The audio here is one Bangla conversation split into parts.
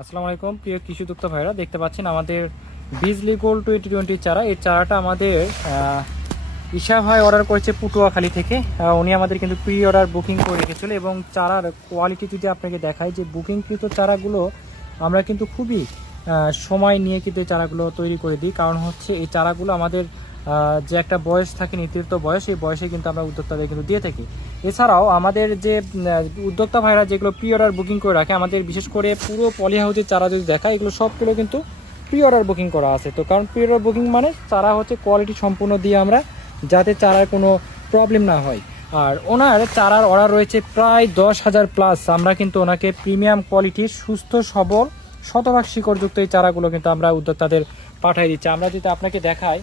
আসসালামু আলাইকুম প্রিয় কৃষি উদ্যোক্তা ভাইরা, দেখতে পাচ্ছেন আমাদের বিজলি গোল্ড 2020 চারা। এই চারাটা আমাদের ঈশা ভাই অর্ডার করেছে পটুয়াখালী থেকে। উনি আমাদের কিন্তু প্রি অর্ডার বুকিং করে রেখেছিল এবং চারার কোয়ালিটি যদি আপনাকে দেখায় যে বুকিংকৃত চারাগুলো আমরা কিন্তু খুবই সময় নিয়ে কিন্তু এই চারাগুলো তৈরি করে দিই। কারণ হচ্ছে এই চারাগুলো আমাদের যে একটা বয়স থাকে, নির্ধারিত বয়স, এই বয়সে কিন্তু আমরা উদ্যোক্তাদের কিন্তু দিয়ে থাকি। এছাড়াও আমাদের যে উদ্যোক্তা ভাইরা যেগুলো প্রি অর্ডার বুকিং করে রাখে, আমাদের বিশেষ করে পুরো পলি হাউসের চারা যদি দেখায়, এগুলো সবগুলো কিন্তু প্রি অর্ডার বুকিং করা আছে। তো কারণ প্রি অর্ডার বুকিং মানে চারা হচ্ছে কোয়ালিটি সম্পূর্ণ দিয়ে আমরা, যাতে চারার কোনো প্রবলেম না হয়। আর ওনার চারার অর্ডার রয়েছে প্রায় 10,000 প্লাস। আমরা কিন্তু ওনাকে প্রিমিয়াম কোয়ালিটির সুস্থ সবল শতভাগ শিকড়যুক্ত এই চারাগুলো কিন্তু আমরা উদ্যোক্তাদের পাঠিয়ে দিচ্ছি। আমরা যদি আপনাকে দেখাই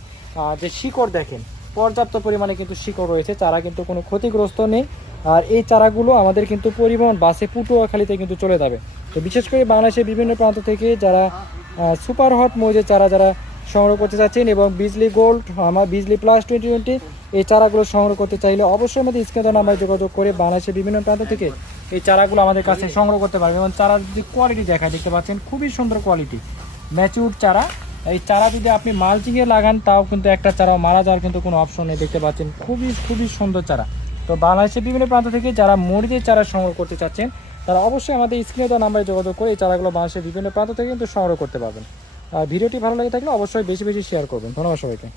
যে শিকড় দেখেন, পর্যাপ্ত পরিমাণে কিন্তু শিকড় রয়েছে, চারা কিন্তু কোনো ক্ষতিগ্রস্ত নেই। আর এই চারাগুলো আমাদের কিন্তু পরিবহন বাসে পটুয়াখালীতে কিন্তু চলে যাবে। তো বিশেষ করে বাংলাদেশের বিভিন্ন প্রান্ত থেকে যারা সুপার হট মৌজের চারা যারা সংগ্রহ করতে চাচ্ছেন এবং বিজলি গোল্ড আমার বিজলি প্লাস 2020 এই চারাগুলো সংগ্রহ করতে চাইলে অবশ্যই আমাদের স্ক্রিনে নাম্বারে যোগাযোগ করে বাংলাদেশের বিভিন্ন প্রান্ত থেকে এই চারাগুলো আমাদের কাছে সংগ্রহ করতে পারবে। এবং চারার যদি কোয়ালিটি দেখায়, দেখতে পাচ্ছেন খুবই সুন্দর কোয়ালিটি, ম্যাচিউর চারা। এই চারা যদি আপনি মালচিংয়ে লাগান তাও কিন্তু একটা চারাও মারা যাওয়ার কিন্তু কোনো অপশন নেই। দেখতে পাচ্ছেন খুবই খুবই সুন্দর চারা। তো বাংলাদেশের বিভিন্ন প্রান্ত থেকে যারা মরিচের চারা সংগ্রহ করতে চাচ্ছেন, তারা অবশ্যই আমাদের স্ক্রিনে দেওয়া নাম্বারে যোগাযোগ করে এই চারাগুলো বাংলাদেশের বিভিন্ন প্রান্ত থেকে কিন্তু সংগ্রহ করতে পারবেন। আর ভিডিওটি ভালো লাগে থাকলে অবশ্যই বেশি বেশি শেয়ার করবেন। ধন্যবাদ সবাইকে।